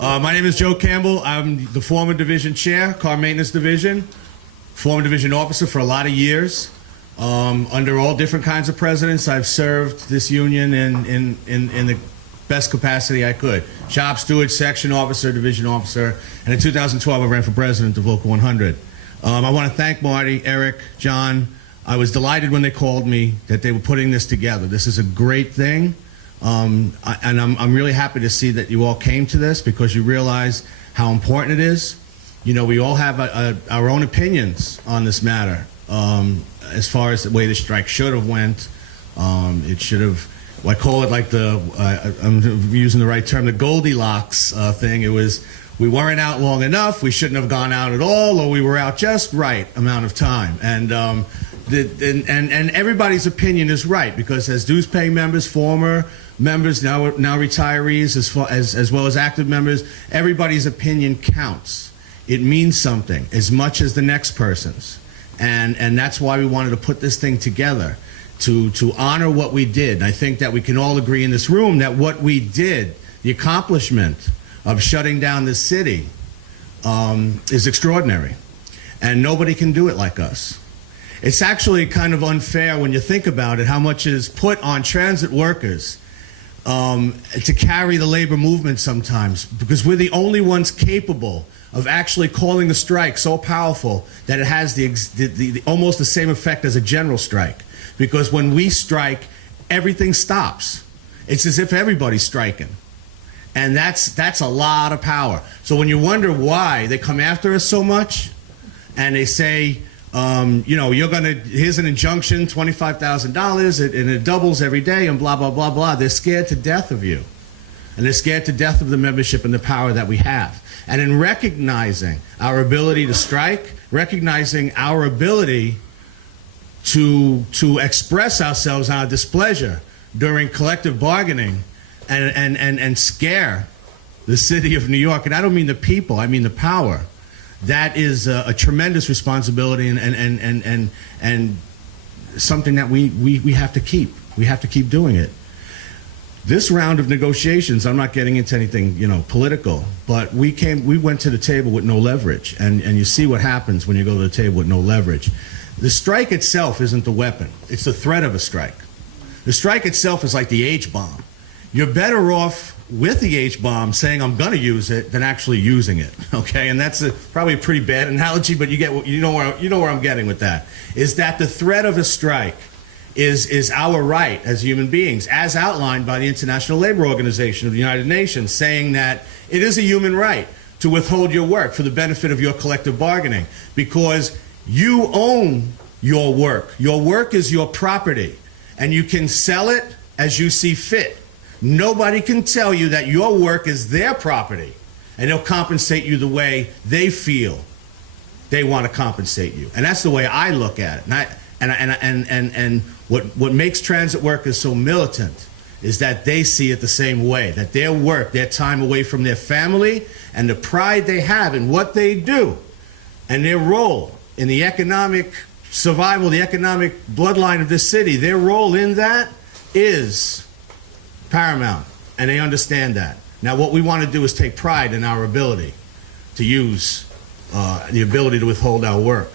My name is Joe Campbell. I'm the former division chair, car maintenance division, former division officer for a lot of years. Under all different kinds of presidents, I've served this union in the best capacity I could. Shop steward, section officer, division officer, and in 2012 I ran for president of Local 100. I want to thank Marty, Eric, John. I was delighted when they called me that they were putting this together. This is a great thing, and I'm really happy to see that you all came to this because you realize how important it is. You know, we all have our own opinions on this matter. As far as the way the strike should have went, it should have, well, I call it like I'm using the right term, the Goldilocks thing. It was, we weren't out long enough, we shouldn't have gone out at all, or we were out just right amount of time. And everybody's opinion is right, because as dues-paying members, former members, now retirees, as well as active members, everybody's opinion counts. It means something as much as the next person's. And that's why we wanted to put this thing together, to honor what we did. And I think that we can all agree in this room that what we did, the accomplishment of shutting down this city, is extraordinary. And nobody can do it like us. It's actually kind of unfair when you think about it, how much is put on transit workers to carry the labor movement sometimes, because we're the only ones capable of actually calling the strike so powerful that it has almost the same effect as a general strike. Because when we strike, everything stops. It's as if everybody's striking. And that's a lot of power. So when you wonder why they come after us so much, and they say, you know, here's an injunction, $25,000, and it doubles every day, and blah, blah, blah, blah. They're scared to death of you. And they're scared to death of the membership and the power that we have. And in recognizing our ability to strike, recognizing our ability to express ourselves on our displeasure during collective bargaining and scare the city of New York, and I don't mean the people, I mean the power, that is a tremendous responsibility and something that we have to keep. We have to keep doing it. This round of negotiations, I'm not getting into anything, you know, political, but we went to the table with no leverage, and you see what happens when you go to the table with no leverage. The strike itself isn't the weapon, it's the threat of a strike. The strike itself is like the H-bomb. You're better off with the H-bomb saying I'm going to use it than actually using it, okay? And that's probably a pretty bad analogy, but you know where I'm getting with that, is that the threat of a strike is our right as human beings, as outlined by the International Labor Organization of the United Nations, saying that it is a human right to withhold your work for the benefit of your collective bargaining, because you own your work. Your work is your property, and you can sell it as you see fit. Nobody can tell you that your work is their property, and they'll compensate you the way they feel they want to compensate you. And that's the way I look at it. And what makes transit workers so militant is that they see it the same way, that their work, their time away from their family, and the pride they have in what they do, and their role in the economic survival, the economic bloodline of this city, their role in that is paramount, and they understand that. Now what we want to do is take pride in our ability to use the ability to withhold our work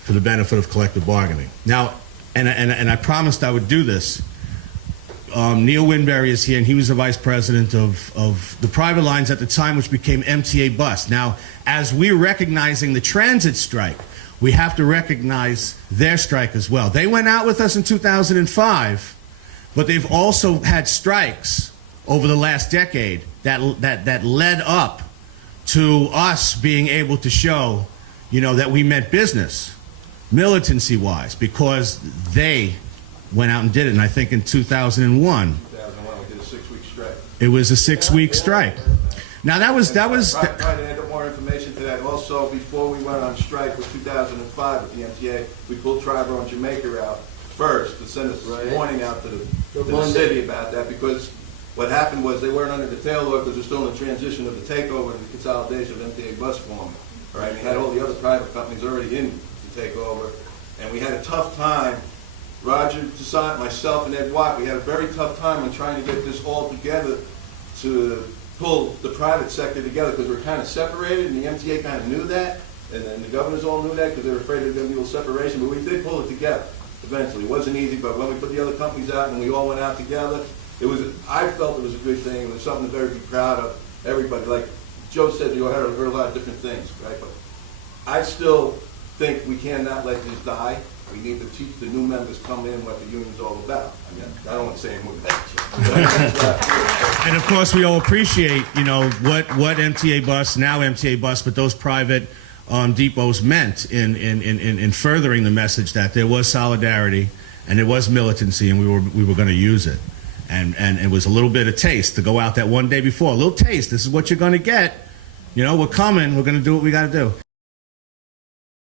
for the benefit of collective bargaining. Now, and I promised I would do this. Neil Winberry is here, and he was the vice president of the private lines at the time, which became MTA Bus. Now, as we're recognizing the transit strike, we have to recognize their strike as well. They went out with us in 2005, but they've also had strikes over the last decade that led up to us being able to show, you know, that we meant business, militancy-wise, because they went out and did it. And I think in 2001, we did a 6-week strike. It was a 6-week strike. Now that was. Try to add more information to that. Also, before we went on strike with 2005 with the MTA, we pulled Triborough and Jamaica out first to send a warning out to the city about that, because what happened was they weren't under the tail law because they're still in the transition of the takeover and the consolidation of MTA bus forming. Right? We had all the other private companies already in to take over, and we had a tough time. Roger Toussaint, myself, and Ed Watt, we had a very tough time on trying to get this all together to pull the private sector together, because we're kind of separated, and the MTA kind of knew that, and then the governors all knew that, because they were afraid there was going to be a little separation, but we did pull it together eventually. It wasn't easy, but when we put the other companies out and we all went out together, I felt it was a good thing. It was something to very be proud of. Everybody, like Joe said, you heard a lot of different things, right? But I still think we cannot let this die. We need to teach the new members come in what the union's all about. I mean, I don't want to say any more than that. And of course, we all appreciate, what MTA Bus, now MTA Bus, but those private depots meant in furthering the message that there was solidarity and there was militancy, and we were going to use it. And it was a little bit of taste to go out that one day before. A little taste. This is what you're going to get. We're coming. We're going to do what we got to do.